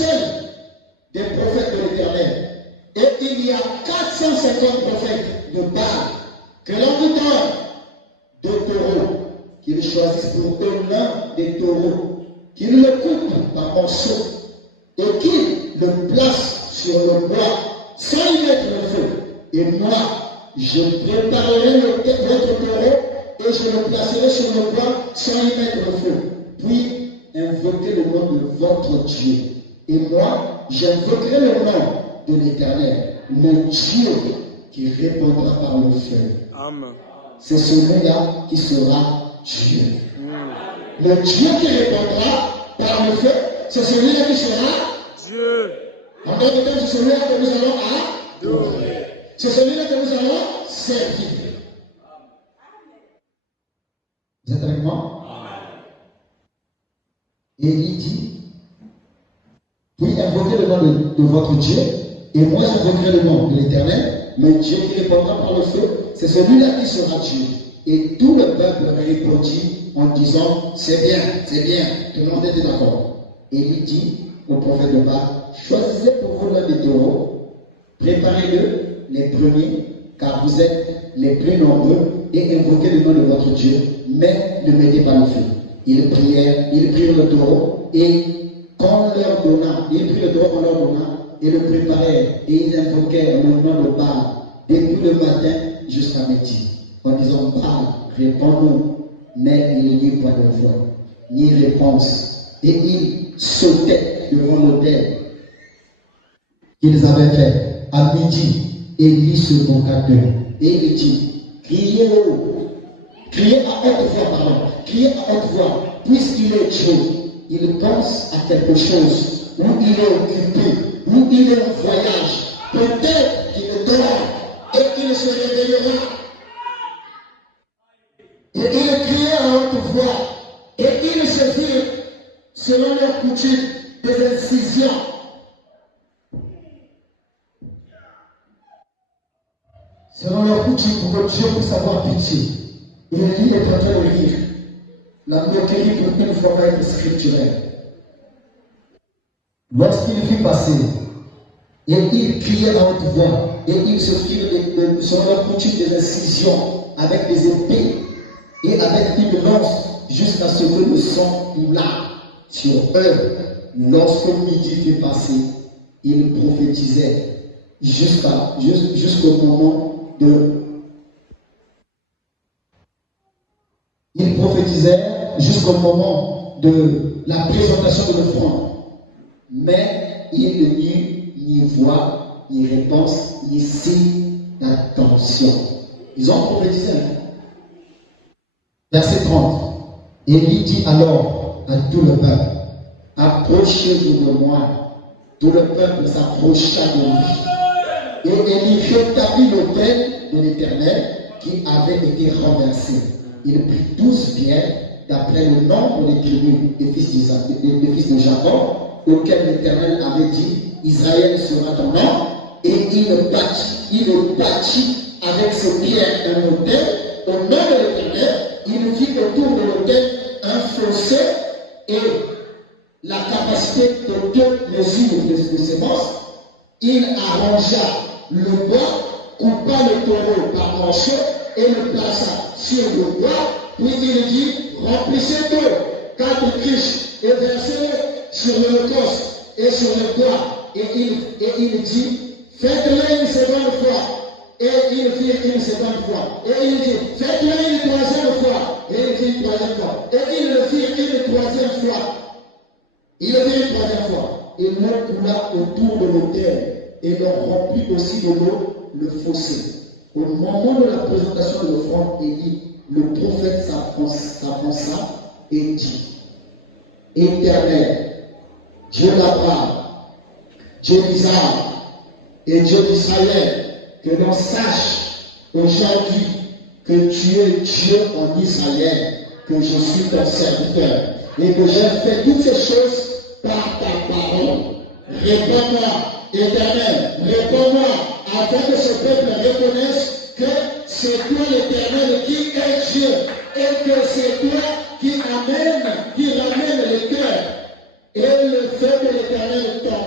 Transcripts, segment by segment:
seul des prophètes de l'Éternel. Et il y a 450 prophètes de Baal que l'on vous donne de taureaux, qu'ils choisissent pour eux l'un des taureaux, qu'ils le coupent par morceaux et qu'ils le placent sur le bois sans y mettre le feu. Et moi, je préparerai votre taureau et je le placerai sur le bois sans y mettre le feu. Puis, invoquez le nom de votre Dieu. Et moi, j'invoquerai le nom de l'Éternel, le Dieu qui répondra par le feu. Amen. C'est celui-là qui sera Dieu. Le Dieu qui répondra par le feu, c'est celui-là qui sera Dieu. En d'autres termes, c'est celui-là que nous allons adorer. C'est celui-là que nous allons servir. Vous êtes avec moi? Et il dit, puis invoquez le nom de votre Dieu, et moi j'invoquerai le nom de l'Éternel, le Dieu qui répondra par le feu, c'est celui-là qui sera Dieu. Et tout le peuple répondit en disant, c'est bien, tout le monde était d'accord. Et il dit au prophète de Baal, choisissez pour vous l'un des taureaux, préparez-le, les premiers, car vous êtes les plus nombreux, et invoquez le nom de votre Dieu, mais ne mettez pas le feu. Ils prirent le taureau, et qu'on leur donna, ils prirent le taureau qu'on leur donna, et le préparèrent, et ils invoquèrent le nom de Baal, depuis le matin jusqu'à midi, en disant, Baal, réponds-nous, mais il n'y eut pas de voix, ni réponse, et ils sautaient devant l'autel qu'ils avaient fait. À midi, Élie se moqua d'eux, et il dit, criez à haute voix, puisqu'il est Dieu, il pense à quelque chose, ou il est occupé, ou il est en voyage, peut-être qu'il dort, et qu'il se réveillera. Et ils criaient à haute voix, et ils se firent, selon leur coutume, des incisions. Selon leur coutume, pour que Dieu puisse avoir pitié. Et Élie est en train de rire. La moquerie pour une fois va être scripturelle. Lorsqu'il fut passé, et il criait à haute voix, et ils se firent, selon leur coutume, des incisions avec des épées et avec une lance, jusqu'à ce que le sang coula sur eux. Lorsque midi fut passé, ils prophétisaient jusqu'au moment Ils prophétisèrent jusqu'au moment de la présentation de l'offrande. Mais il n'y eut ni voix, ni réponse, ni signe d'attention. Ils ont prophétisé. Verset 30. Élie dit alors à tout le peuple, approchez-vous de moi. Tout le peuple s'approcha de lui. Et Élie rétablit l'autel de l'Éternel qui avait été renversé. Il prit 12 pierres d'après le nombre des tribus des fils de Jacob, auquel l'Éternel avait dit, Israël sera ton nom, et il bâtit avec ses pierres un autel au nom de l'Éternel. Il fit autour de l'autel un fossé et la capacité de 2 mesures de sémence. Il arrangea le bois, coupa le taureau par morceaux et le plaça sur le bois. Puis il dit, remplissez d'eau 4 cruches et versez-les sur l'holocauste et sur le bois. Et il dit, faites-le une seconde fois. Et il fit une seconde fois. Et il dit, faites-le une troisième fois. Et il fit une troisième fois. Et il le fit une troisième fois. Il le fit une troisième fois. Et l'eau coula autour de l'autel. Et l'on remplit aussi de l'eau le fossé. Au moment de la présentation de l'offrande, le prophète s'avança et dit, Éternel, Dieu d'Abraham, Dieu d'Isaac et Dieu d'Israël, que l'on sache aujourd'hui que tu es Dieu en Israël, que je suis ton serviteur et que j'ai fait toutes ces choses par ta parole. Réponds-moi, Éternel, réponds-moi, afin que ce peuple reconnaisse que c'est toi l'Éternel qui est Dieu et que c'est toi qui ramène le cœur. Et le feu de l'Éternel tomba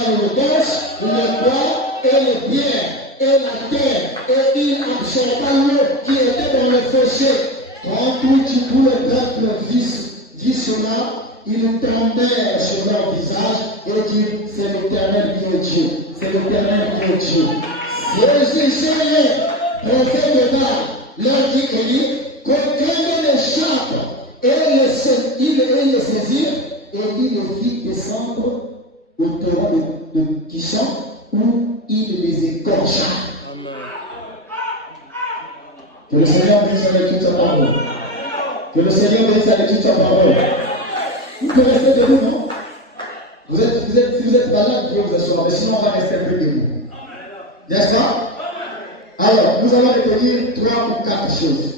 soit le roches, le bois et les pierres et la terre, et il absorba l'eau qui était dans le fossé. Quand tous les peuples vit cela, ils tombaient sur leur visage et dirent, c'est l'Éternel qui est Dieu. C'est l'Éternel qui est Dieu. Le prophète de Baal leur dit Élie, qu'aucun les chape et il les saisit et il les fit descendre au torrent de Kishon où il les égorgea. Que le Seigneur bénisse à l'étude de sa parole. Que le Seigneur bénisse à l'étude de sa parole. Vous pouvez rester debout, non? Si vous êtes malade, vous pouvez vous asseoir, mais sinon on va rester un peu debout. N'est-ce pas? Alors, nous allons retenir 3 ou 4 choses.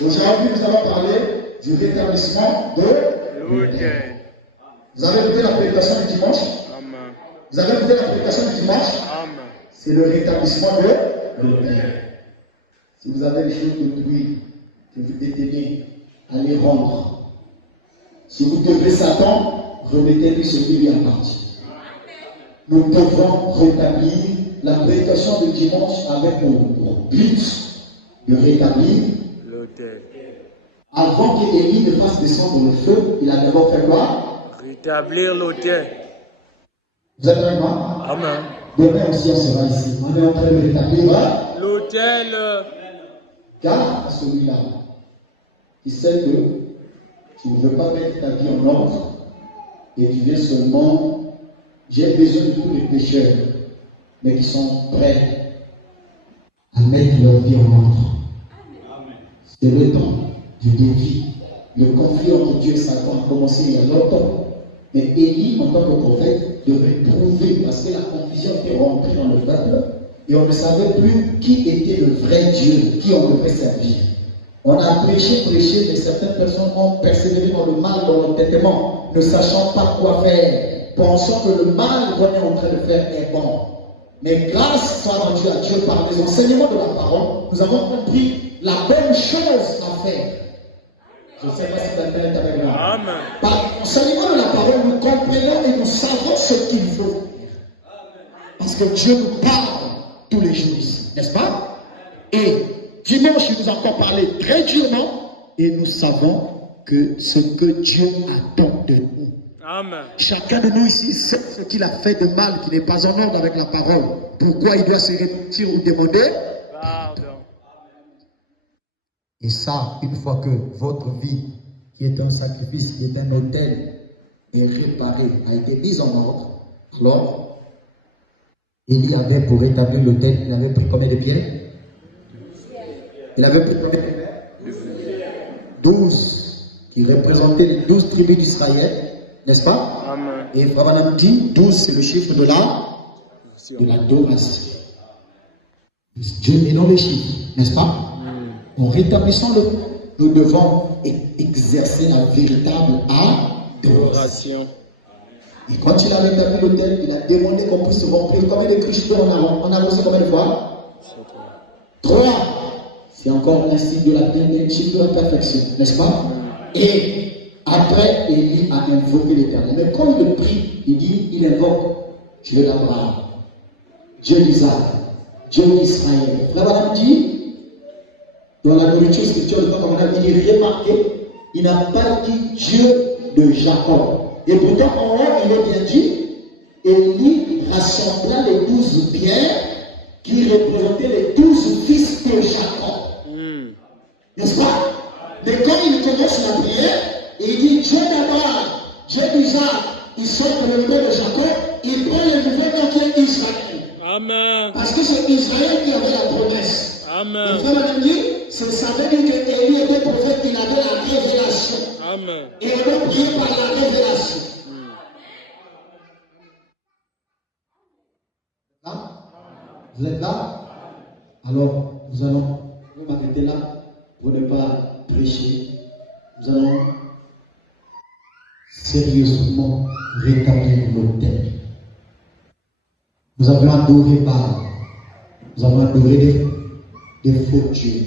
Aujourd'hui, nous allons parler du rétablissement de l'autel. Vous avez écouté la prédication du dimanche? Amen. Vous avez écouté la prédication du dimanche? Amen. C'est le rétablissement de l'autel. Si vous avez des choses d'autrui que vous détenez, allez rendre. Si vous devez Satan, remettez-lui ce qui lui appartient. Nous devons rétablir la prédication de dimanche avec pour but de rétablir l'autel. Avant qu'Élie ne fasse descendre le feu, il a d'abord fait quoi? Rétablir l'autel. Vous êtes avec moi? Amen. Demain aussi on sera ici. On est en train de rétablir l'autel. Garde à celui-là qui sait que tu ne veux pas mettre ta vie en ordre et tu viens seulement. J'ai besoin de tous les pécheurs, mais qui sont prêts à mettre leur vie en ordre. C'est le temps du défi. Le conflit entre Dieu et Satan a commencé il y a longtemps. Mais Élie, en tant que prophète, devait prouver, parce que la confusion était rentrée dans le peuple, et on ne savait plus qui était le vrai Dieu, qui on devait servir. On a prêché, mais certaines personnes ont persévéré dans le mal, dans l'entêtement, ne sachant pas quoi faire, pensant que le mal qu'on est en train de faire est bon. Mais grâce soit rendue à Dieu par les enseignements de la parole, nous avons compris la bonne chose à faire. Je ne sais pas si quelqu'un est avec moi. Amen. Par l'enseignement de la parole, nous comprenons et nous savons ce qu'il veut. Parce que Dieu nous parle tous les jours ici, n'est-ce pas? Et dimanche, il nous a encore parlé très durement et nous savons que ce que Dieu attend de nous. Amen. Chacun de nous ici sait ce qu'il a fait de mal qui n'est pas en ordre avec la parole. Pourquoi il doit se repentir ou demander pardon. Et ça, une fois que votre vie, qui est un sacrifice, qui est un autel, est réparée, a été mise en ordre, alors, Élie avait pour rétablir l'autel, il avait pris combien de pierres? Il avait pris combien de pierres? 12, qui représentaient les 12 tribus d'Israël, n'est-ce pas? Amen. Et Frère Branham dit, 12 c'est le chiffre de l'adoration. Dieu est dans les chiffres, n'est-ce pas? En rétablissant nous devons exercer la véritable adoration. Et quand il a rétabli l'autel, il a demandé qu'on puisse remplir combien de cruches on a reçu combien de fois? 3. C'est encore un signe de la chiffre de la perfection, n'est-ce pas? Et après, Élie a invoqué l'Éternel. Mais quand il prie, il invoque Dieu d'Abraham, Dieu d'Isaac, Dieu d'Israël. Frère Branham dit, dans la nourriture spirituelle, comme on a dit, remarquez, il n'a pas dit Dieu de Jacob. Et pourtant, en haut, il est bien dit, Élie rassembla les 12 pierres qui représentaient les 12 fils de Jacob. N'est-ce pas? Mais quand il commence la prière, il dit Dieu d'Abraham, Dieu d'Isaac, il sort le nom de Jacob, il prend le nouveau nom qui est Israël. Amen. Parce que c'est Israël qui avait la promesse. Amen. Et frère dit, ça veut dire que Élie était prophète, il avait la révélation. Amen. Et on doit prier par la révélation. Là? Vous êtes là? Alors, nous allons nous m'arrêter là pour ne pas prêcher. Nous allons sérieusement rétablir l'autel. Nous avons adoré Baal. Nous avons adoré des faux dieux.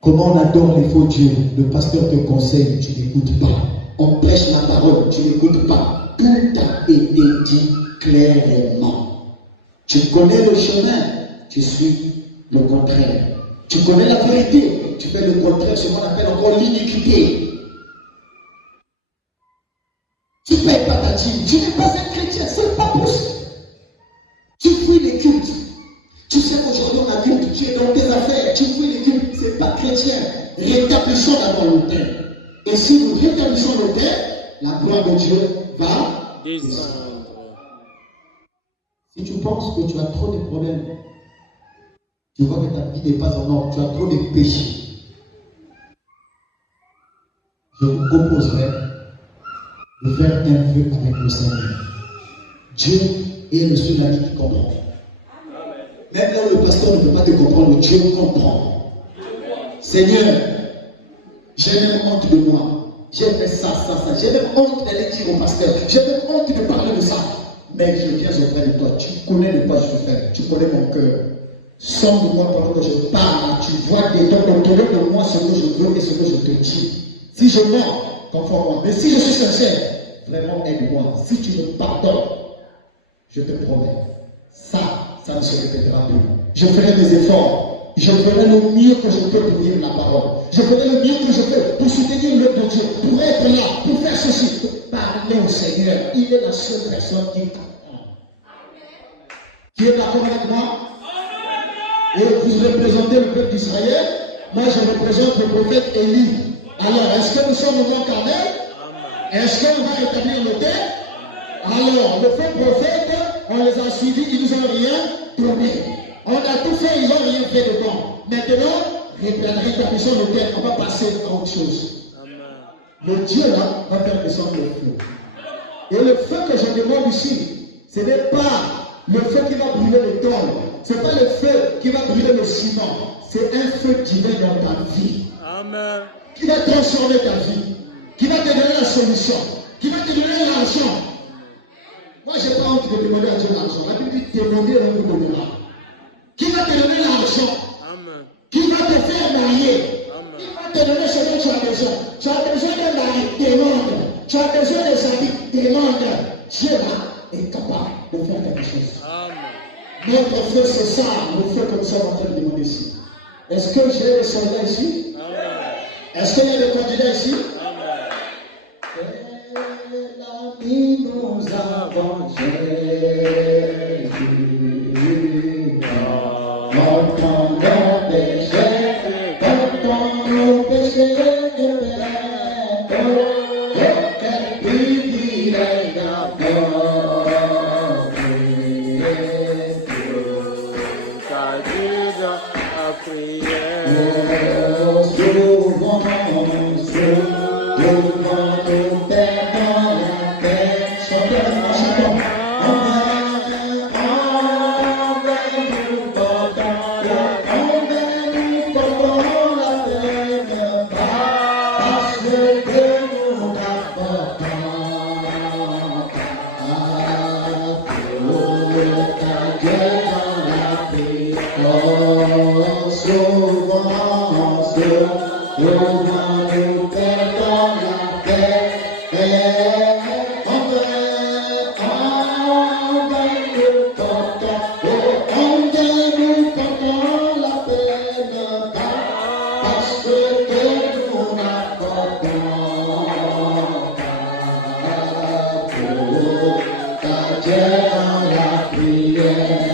Comment on adore les faux dieux? Le pasteur te conseille, tu n'écoutes pas. On prêche la parole, tu n'écoutes pas. Tout a été dit clairement. Tu connais le chemin, tu suis le contraire. Tu connais la vérité, tu fais le contraire, ce qu'on appelle encore l'iniquité. Tu ne payes pas ta dîme, tu n'es pas un chrétien, c'est pas possible. Tu fuis les cultes. Tu sais qu'aujourd'hui on a culte, tu es dans tes affaires, tu fuis les cultes, c'est pas chrétien. Rétablissons d'abord l'autel. Et si nous rétablissons l'autel, la gloire de Dieu va descendre. Si tu penses que tu as trop de problèmes, tu vois que ta vie n'est pas en ordre, tu as trop de péchés, je vous proposerai de faire un vœu avec le Seigneur. Dieu est le seul ami qui comprend. Même là où le pasteur ne peut pas te comprendre, Dieu comprend. Seigneur, j'ai même honte de moi. J'ai fait ça. J'ai même honte d'aller dire au pasteur. J'ai même honte de parler de ça. Mais je viens auprès de toi. Tu connais de quoi je veux faire. Tu connais mon cœur. Sonde-moi pendant que je parle. Tu vois autour de moi ce que je veux et ce que je te dis. Si je mens, conforme-moi. Mais si je suis sincère, vraiment aide-moi. Si tu me pardonnes, je te promets. Ça ne se répétera plus. Je ferai des efforts. Je ferai le mieux que je peux pour vivre la parole. Je ferai le mieux que je peux pour soutenir l'œuvre de Dieu, pour être là, pour faire ceci, pour parler au Seigneur. Il est la seule personne qui comprend. Tu es d'accord avec moi? Et vous représentez le peuple d'Israël. Moi, je représente le prophète Élie. Alors, est-ce que nous sommes au monde carnel? Est-ce qu'on va établir l'autel? Alors, le faux prophète, on les a suivis, ils nous ont rien donné. On a tout fait, ils n'ont rien fait dedans. Maintenant, rétablissons l'autel, on va passer à autre chose. Le Dieu là va faire descendre le feu. Et le feu que je demande ici, ce n'est pas le feu qui va brûler le tôle. Ce n'est pas le feu qui va brûler le ciment. C'est un feu divin dans ta vie. Amen. Qui va transformer ta vie. Qui va te donner la solution. Qui va te donner l'argent. Moi, je n'ai pas honte de demander à Dieu l'argent. La Bible dit demander, on vous donnera. Qui va te donner l'argent? Qui va te faire marier? Amen. Qui va te donner ce dont tu as besoin? Tu as besoin d'un mari? Demande. Tu as besoin des amis? Demande. Dieu là est capable de faire quelque chose. Amen. Notre feu, c'est ça, le feu que nous sommes en train de demander ici. Est-ce que j'ai des soldats ici? Amen. Est-ce qu'il y a des candidats ici? L'ami nous avons Jésus, quand nos péchés, quand nos péchés quel privilège d'avoir ta Dieu a prié. Yeah.